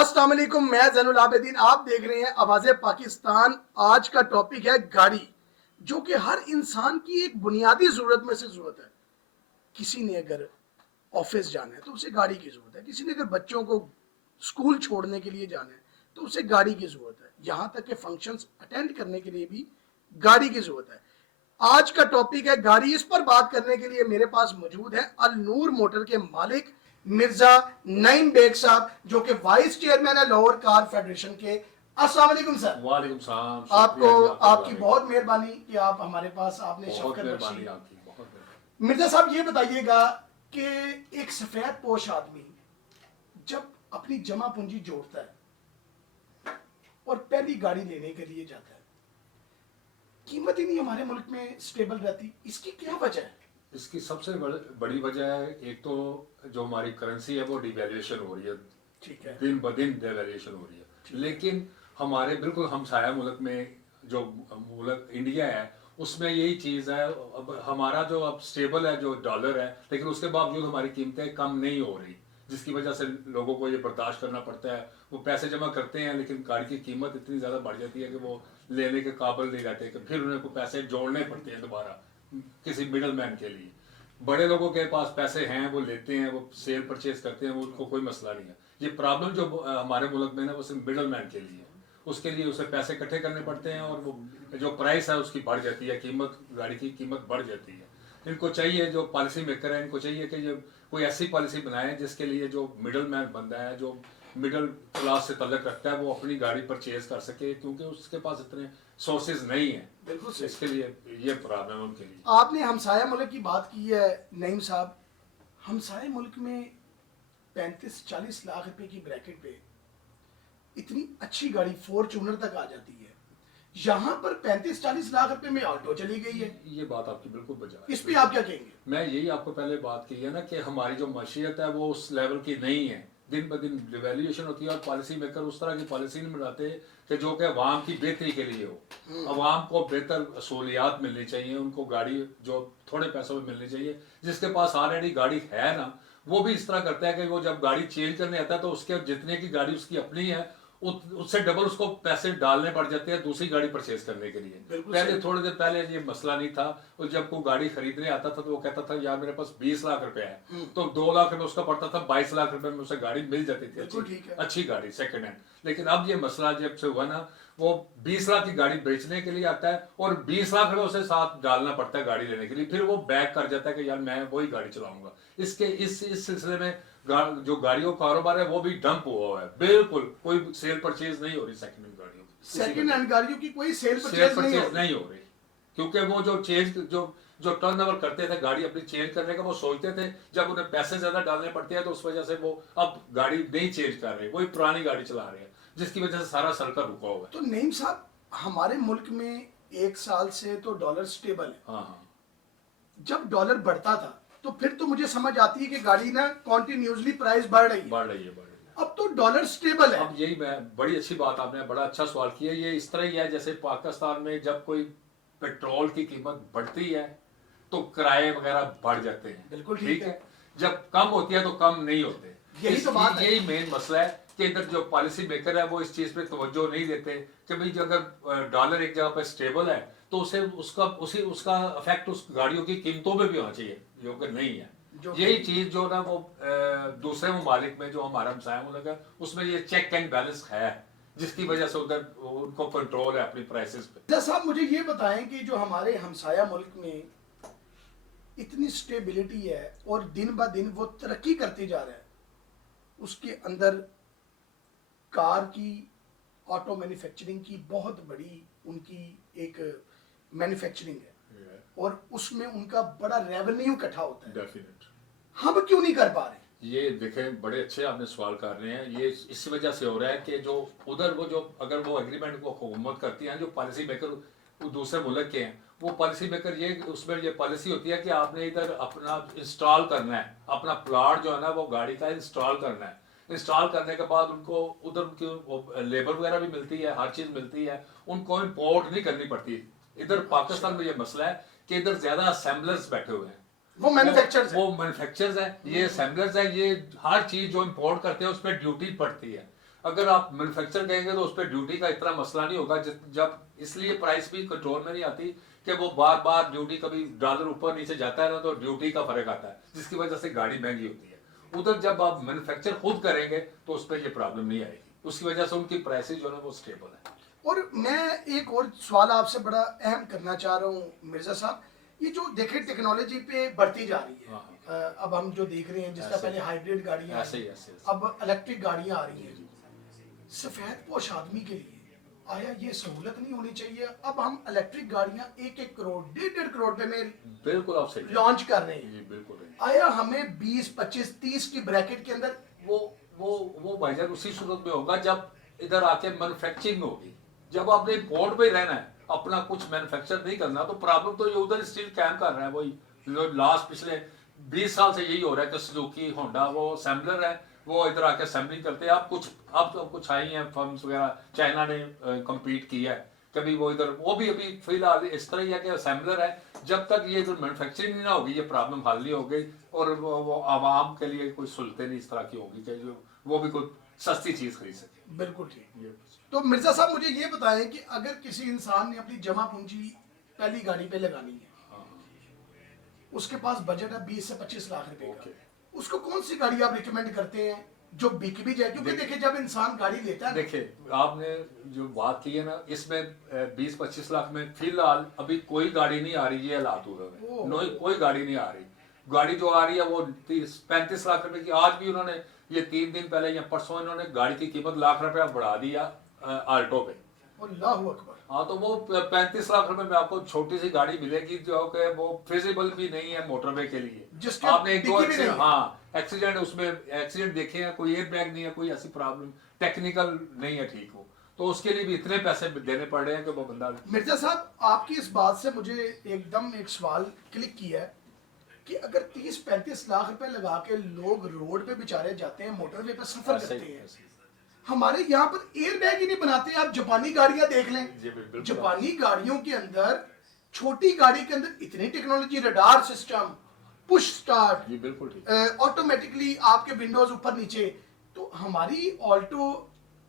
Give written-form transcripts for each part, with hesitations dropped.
अस्सलाम वालेकुम, मैं ज़ैनुल आबिदीन। आप देख रहे हैं आवाज़े पाकिस्तान। आज का टॉपिक है गाड़ी, जो कि हर इंसान की एक बुनियादी ज़रूरत में से ज़रूरत है। किसी ने अगर ऑफिस जाना है तो उसे गाड़ी की ज़रूरत है, किसी ने अगर बच्चों को स्कूल छोड़ने के लिए जाना है तो उसे गाड़ी की ज़रूरत है, यहाँ तक कि फंक्शंस अटेंड करने के लिए भी गाड़ी की ज़रूरत है। आज का टॉपिक है गाड़ी। इस पर बात करने के लिए मेरे पास मौजूद है अल नूर मोटर के मालिक मिर्जा नईम बेग साहब, जो कि वाइस चेयरमैन है लाहौर कार फेडरेशन के। अस्सलाम वालेकुम सर। वालेकुम सलाम। आपको शुक्रिया जी आपका आपकी बुलाने बहुत मेहरबानी कि आप हमारे पास आपने बहुत शफकत मेहरबानी बख्शी। आपकी, बहुत मेहरबानी। मिर्जा साहब ये बताइएगा कि एक सफेद पोश आदमी जब अपनी जमा पूंजी जोड़ता है और पहली गाड़ी लेने के लिए जाता है, कीमत ही नहीं हमारे मुल्क में स्टेबल रहती, इसकी क्या वजह है? इसकी सबसे बड़ी वजह है, एक तो जो हमारी करेंसी है वो डिवैल्यूएशन हो रही है, ठीक है। दिन ब दिन डिवैल्यूएशन हो रही है। लेकिन हमारे बिल्कुल हमसाया मुल्क में जो मुल्क इंडिया है उसमें यही चीज़ है। अब हमारा जो अब स्टेबल है जो डॉलर है, लेकिन उसके बावजूद हमारी कीमतें कम नहीं हो रही, जिसकी वजह से लोगों को ये बर्दाश्त करना पड़ता है। वो पैसे जमा करते हैं लेकिन गाड़ी की कीमत इतनी ज़्यादा बढ़ जाती है कि वो लेने के काबिल नहीं रहते, कि फिर उन्हें को पैसे जोड़ने पड़ते हैं दोबारा किसी मिडल मैन के लिए। बड़े लोगों के पास पैसे हैं, वो लेते हैं, वो सेल परचेज करते हैं, वो उनको कोई मसला नहीं है। ये प्रॉब्लम जो हमारे मुल्क में ना वो सिर्फ मिडल मैन के लिए है। उसके लिए उसे पैसे इकट्ठे करने पड़ते हैं और वो जो प्राइस है उसकी बढ़ जाती है, कीमत गाड़ी की कीमत बढ़ जाती है। इनको चाहिए, जो पॉलिसी मेकर है, इनको चाहिए कि ये कोई ऐसी पॉलिसी बनाए जिसके लिए जो मिडल मैन बंदा है, जो मिडल क्लास से तल्लक रखता है, वो अपनी गाड़ी परचेज कर सके, क्योंकि उसके पास इतने सोर्सेज नहीं है। बिल्कुल सही। इसके लिए ये प्रॉब्लम है उनके लिए। आपने हमसाया मुल्क की बात की है नईम साहब। हमसाया मुल्क में 35-40 लाख रुपए की ब्रैकेट पे इतनी अच्छी गाड़ी फॉर्च्यूनर तक आ जाती है, यहाँ पर 35-40 लाख रुपए में ऑल्टो चली गई है। ये बात आपकी बिल्कुल बजा है। इस पे आप क्या कहेंगे? मैं यही आपको पहले बात की है ना कि हमारी जो मशीयत है वो उस लेवल की नहीं है। दिन ब दिन डिवेल्यूएशन होती है और पॉलिसी मेकर उस तरह की पॉलिसी नहीं बनाते कि जो कि अवाम की बेहतरी के लिए हो। अवाम को बेहतर सहूलियात मिलनी चाहिए, उनको गाड़ी जो थोड़े पैसों में मिलनी चाहिए। जिसके पास ऑलरेडी गाड़ी है ना, वो भी इस तरह करता है कि वो जब गाड़ी चेंज करने आता है तो उसके जितने की गाड़ी उसकी अपनी है उससे डबल उसको पैसे डालने पड़ जाते हैं दूसरी गाड़ी परचेज करने के लिए। पहले थोड़े दिन पहले ये मसला नहीं था, और जब कोई गाड़ी खरीदने आता था तो वो कहता था यार मेरे पास 20 लाख रुपए है, तो 2 लाख रुपए उसका पड़ता था, 22 लाख रुपए में उसे गाड़ी मिल जाती थी, अच्छी गाड़ी सेकंड हैंड। लेकिन अब ये मसला जब से हुआ ना, वो 20 लाख की गाड़ी बेचने के लिए आता है और 20 लाख रुपए उसे साथ डालना पड़ता है गाड़ी लेने के लिए, फिर वो बैक कर जाता है कि यार मैं वही गाड़ी चलाऊंगा। इसके इस सिलसिले में जो गाड़ियों का कारोबार है वो भी डंप हुआ है, बिल्कुल कोई सेल परचेज नहीं हो रही सेकंड हैंड गाड़ियों की। सेकंड हैंड गाड़ियों की कोई सेल परचेज परचेज नहीं हो रही, क्योंकि वो जो चेंज जो टर्नओवर करते थे गाड़ी अपनी चेंज करने का, वो सोचते थे जब उन्हें पैसे ज्यादा डालने पड़ते हैं तो उस वजह से वो अब गाड़ी नहीं चेंज कर रहे, वही पुरानी गाड़ी चला रहे हैं, जिसकी वजह से सारा सर्कल रुका हुआ है। तो नईम साहब, हमारे मुल्क में 1 साल से तो डॉलर स्टेबल है। हाँ हाँ। जब डॉलर बढ़ता था तो फिर तो मुझे समझ आती है कि गाड़ी ना कॉन्टिन्यूसली प्राइस बढ़ रही है। अब तो डॉलर स्टेबल है। अब यही मैं बड़ी अच्छी बात, आपने बड़ा अच्छा सवाल किया। ये इस तरह ही है जैसे पाकिस्तान में जब कोई पेट्रोल की कीमत बढ़ती है तो किराए वगैरह बढ़ जाते हैं। बिल्कुल ठीक है। जब कम होती है तो कम नहीं होते। यही तो बात है। यही मेन मसला है कि इधर जो पॉलिसी मेकर है वो इस चीज पे तवज्जो नहीं देते कि भाई जो अगर डॉलर एक जगह पे स्टेबल है तो उसे उसका इफेक्ट उस गाड़ियों की कीमतों में भी होना चाहिए, जो कि नहीं है। यही चीज जो ना वो दूसरे ममालिक में जो हमारा हमसाया मुल्क है उसमें ये चेक एंड बैलेंस है, जिसकी वजह से उधर उनको कंट्रोल है अपनी प्राइसेस पे। साहब मुझे ये बताएं कि जो हमारे हमसाया मुल्क में इतनी स्टेबिलिटी है और दिन ब दिन वो तरक्की करती जा रहा है, उसके अंदर कार की ऑटो मैन्युफैक्चरिंग की बहुत बड़ी उनकी एक मैन्युफैक्चरिंग है और उसमें उनका बड़ा रेवेन्यू इकट्ठा होता है। डेफिनेट। हम क्यों नहीं कर पा रहे? ये देखें, बड़े अच्छे आपने सवाल कर रहे हैं। ये इस वजह से हो रहा है कि जो उधर वो जो अगर वो एग्रीमेंट को हुकूमत करती है, जो पॉलिसी मेकर दूसरे मुल्क के हैं, वो पॉलिसी मेकर ये उसमें ये पॉलिसी होती है कि आपने इधर अपना इंस्टॉल करना है, अपना प्लाट जो है ना वो गाड़ी का इंस्टॉल करना है। इंस्टॉल करने के बाद उनको उधर उनकी लेबर वगैरह भी मिलती है, हर चीज़ मिलती है, उनको इम्पोर्ट नहीं करनी पड़ती। इधर पाकिस्तान में ये मसला है कि इधर ज़्यादा असेंबलर्स बैठे हुए हैं, वो मैन्युफैक्चरर्स वो मैन्युफैक्चरर्स है, ये असेंबलर्स है, ये हर चीज जो इंपोर्ट करते हैं उस पर ड्यूटी पड़ती है। अगर आप मैन्युफैक्चर कहेंगे तो उस पर ड्यूटी का इतना मसला नहीं होगा, जब इसलिए प्राइस भी कंट्रोल में नहीं आती कि वो बार बार ड्यूटी, कभी डॉलर ऊपर नीचे जाता है ना तो ड्यूटी का फर्क आता है, जिसकी वजह से गाड़ी महंगी होती है। उधर जब आप मैन्युफैक्चर खुद करेंगे तो उस पर ये प्रॉब्लम नहीं आएगी, उसकी वजह से उनकी प्राइसेस जो है वो स्टेबल है। और मैं एक और सवाल आपसे बड़ा अहम करना चाह रहा हूँ मिर्जा साहब, ये जो देखें टेक्नोलॉजी पे बढ़ती जा रही है, अब हम जो देख रहे हैं जिसका ऐसे पहले हाइब्रिड गाड़ियाँ, ऐसे ही ऐसे अब इलेक्ट्रिक गाड़ियाँ आ रही हैं। सफेद पोश आदमी के लिए आया ये सहूलत नहीं होनी चाहिए? अब हम इलेक्ट्रिक गाड़ियाँ 1-1 करोड़ 1.5 करोड़ रुपए में बिल्कुल आप सही लॉन्च कर रहे हैं। जी बिल्कुल है। आया हमें 20, 25, 30 की ब्रैकेट के अंदर वो भाईजान उसी सूरत में होगा जब इधर आके मैन्युफैक्चरिंग होगी। जब आपने पोर्ट पे रहना है, अपना कुछ मैन्युफैक्चर नहीं करना, तो प्रॉब्लम तो ये उधर स्टिल कैम कर रहा है। वही लास्ट पिछले 20 साल से यही हो रहा है कि सुजुकी होंडा वो असेंबलर है, वो इधर आके असेंबलिंग करते हैं। अब तो कुछ आई हैं फर्म्स वगैरह, चाइना ने कम्पीट किया है कभी, वो इधर वो भी अभी फिलहाल इस तरह ही है कि असेंबलर है। जब तक ये जो मैन्युफैक्चरिंग नहीं ना होगी ये प्रॉब्लम हल नहीं होगी, और वो आवाम के लिए कोई सुलते नहीं इस तरह की होगी कि जो वो भी कोई सस्ती चीज खरीद सके। बिल्कुल ठीक। तो मिर्जा साहब मुझे ये बताएं कि अगर किसी इंसान ने अपनी जमा पूंजी पहली गाड़ी पे लगानी है, उसके पास बजट है 20 से 25 लाख रुपए का, उसको कौन सी गाड़ी आप रिकमेंड करते हैं जो बिक भी जाए? क्योंकि देखिए जब इंसान गाड़ी लेता है, देखिए आपने जो बात की है ना, इसमें 20-25 लाख में फिलहाल अभी कोई गाड़ी नहीं आ रही है हालात में, कोई गाड़ी नहीं आ रही। गाड़ी जो आ रही है वो 30-35 लाख रुपए की। आज भी उन्होंने ये 3 दिन पहले या परसों इन्होंने गाड़ी की कीमत लाख रुपया बढ़ा दिया आल्टो पे। अल्लाहु अकबर। हाँ, तो वो 35 लाख रुपए में आपको छोटी सी गाड़ी मिलेगी जो कि वो फिजिबल भी नहीं है मोटरवे के लिए। जिसके आपने एक दो डिक्की भी नहीं है। हाँ एक्सीडेंट, उसमें एक्सीडेंट देखे हैं, कोई एयर बैग नहीं है, कोई ऐसी प्रॉब्लम टेक्निकल नहीं है ठीक हो, तो उसके लिए भी इतने पैसे देने पड़ रहे हैं कि वो बंदा। मिर्जा साहब आपकी इस बात से मुझे एकदम एक सवाल क्लिक किया है कि अगर 30-35 लाख रुपए लगा के लोग रोड पे बेचारे जाते हैं, मोटरवे पे सफर करते हैं, हमारे यहाँ पर एयर बैग ही नहीं बनाते। आप जापानी गाड़ियां देख लें, जापानी गाड़ियों के अंदर, छोटी गाड़ी के अंदर इतनी technology, radar system, push start, बिल्कुल ऑटोमेटिकली आपके विंडोज ऊपर नीचे। तो हमारी ऑल्टो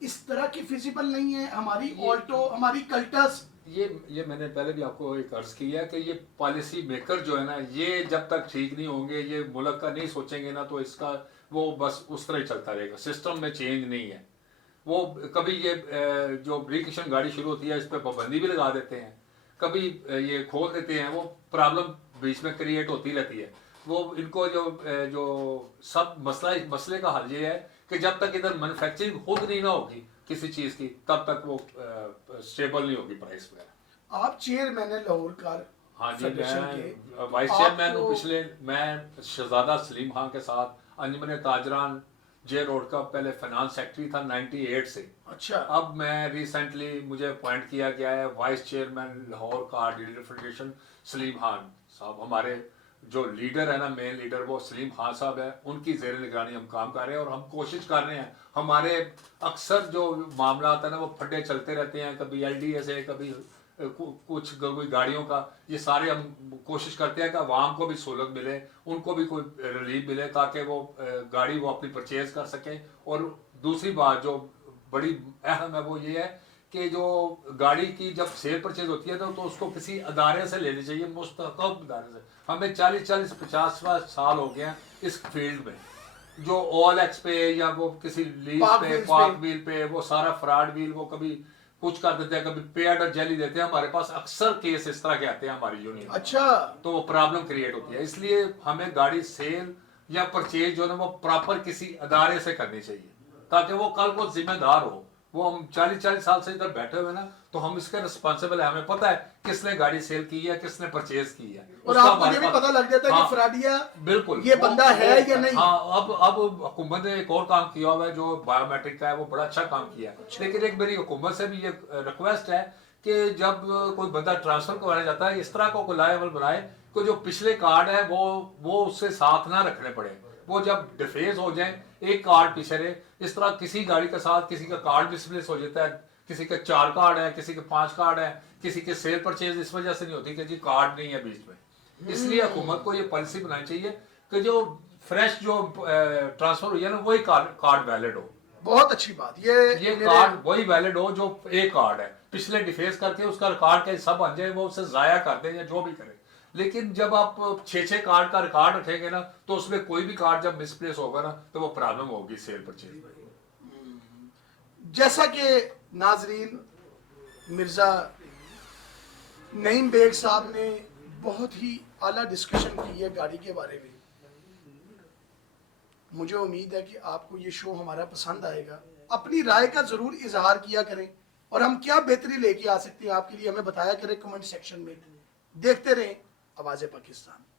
इस तरह की फिजिबल नहीं है। हमारी ऑल्टो, हमारी कल्टस, ये मैंने पहले भी आपको एक अर्ज किया है कि ये पॉलिसी मेकर जो है ना, ये जब तक ठीक नहीं होंगे, ये मुल्क का नहीं सोचेंगे ना, तो इसका वो बस उस तरह ही चलता रहेगा। सिस्टम में चेंज नहीं है। वो कभी ये जो रिक्शा गाड़ी शुरू होती है इस पर पाबंदी भी लगा देते हैं, कभी ये खोल देते हैं, वो प्रॉब्लम बीच में क्रिएट होती रहती है। वो इनको जो सब मसले का हल ये है कि जब तक इधर मैन्युफैक्चरिंग खुद नहीं ना होगी किसी चीज की, तब तक वो स्टेबल नहीं होगी प्राइस वगैरह। आप चेयरमैन है लाहौर कार। हाँ जी, मैं वाइस चेयरमैन हूँ। पिछले मैं शहजादा सलीम खान के साथ अंजुमन ताजरान जे रोड का पहले फाइनेंस सेक्रेटरी था 98 से। अच्छा। अब मैं रिसेंटली मुझे अपॉइंट किया गया है vice chairman Lahore car dealer federation. Salim Khan साहब हमारे जो लीडर है ना, मेन लीडर वो सलीम खान साहब है, उनकी जेर निगरानी हम काम कर रहे हैं और हम कोशिश कर रहे हैं। हमारे अक्सर जो मामला आता है ना वो फड्डे चलते रहते हैं, कभी LDA से, कभी कुछ गाड़ियों का, ये सारे हम कोशिश करते हैं कि आवाम को भी सहूलत मिले, उनको भी कोई रिलीफ मिले, ताकि वो गाड़ी वो अपनी परचेज कर सकें। और दूसरी बात जो बड़ी अहम है वो ये है कि जो गाड़ी की जब सेल परचेज होती है तो उसको किसी अदारे से लेनी चाहिए, मुस्तहकम अदारे से। हमें 40-50 साल हो गए हैं इस फील्ड में, जो OLX पे या वो किसी लीज पे, पार्क व्हील पे, वो सारा फ्रॉड व्हील, वो कभी कुछ कर देते हैं, कभी पेड और जेली देते हैं। हमारे पास अक्सर केस इस तरह के आते हैं हमारी यूनियन। अच्छा। तो वो प्रॉब्लम क्रिएट होती है, इसलिए हमें गाड़ी सेल या परचेज जो है वो प्रॉपर किसी अदारे से करनी चाहिए, ताकि वो कल को जिम्मेदार हो। वो हम 40 साल से इधर बैठे हुए ना, तो हम इसके रिस्पॉन्सिबल है, हमें पता है किसने गाड़ी सेल की है, किसने परचेज की है, और आपको ये भी पता लग जाता है कि फ्रॉडिया बिल्कुल ये बंदा है या नहीं। हाँ, अब हुकूमत ने एक और काम किया हुआ है जो बायोमेट्रिक का है, वो बड़ा अच्छा काम किया है। लेकिन एक मेरी हुकूमत से भी ये रिक्वेस्ट है कि जब कोई बंदा ट्रांसफर करवाया जाता है, इस तरह को कोलायबल बनाए कि जो पिछले कार्ड है वो उससे साथ ना रखने पड़े। वो जब डिफेज हो जाए, एक कार्ड पीछे रहे। इस तरह किसी गाड़ी के साथ किसी का कार्ड मिसप्लेस हो जाता है, किसी के 4 कार्ड है, किसी के 5 कार्ड है, किसी के सेल परचेज इस वजह से नहीं होती कि जी कार्ड नहीं है बीच में। इसलिए हुकूमत को ये पॉलिसी बनानी चाहिए कि जो फ्रेश जो ट्रांसफर हुई है ना, वही कार्ड वैलिड हो, बहुत अच्छी बात। ये मेरे- कार्ड वही वैलिड हो जो एक कार्ड है, पिछले डिफेस करके उसका रिकॉर्ड के सब बन जाए, वो उसे जाया कर दे या जो भी करे। लेकिन जब आप 6-6 कार्ड का रिकॉर्ड रखेंगे ना, तो उसमें कोई भी कार्ड जब मिसप्लेस होगा ना, तो वो प्रॉब्लम होगी सेल परचेज में। जैसा कि नाजरीन, मिर्जा नईम बेग साहब ने बहुत ही आला डिस्कशन की है गाड़ी के बारे में। मुझे उम्मीद है कि आपको ये शो हमारा पसंद आएगा। अपनी राय का जरूर इजहार किया करें और हम क्या बेहतरी लेके आ सकते हैं आपके लिए हमें बताया करें कमेंट सेक्शन में। देखते रहें आवाज़ पाकिस्तान।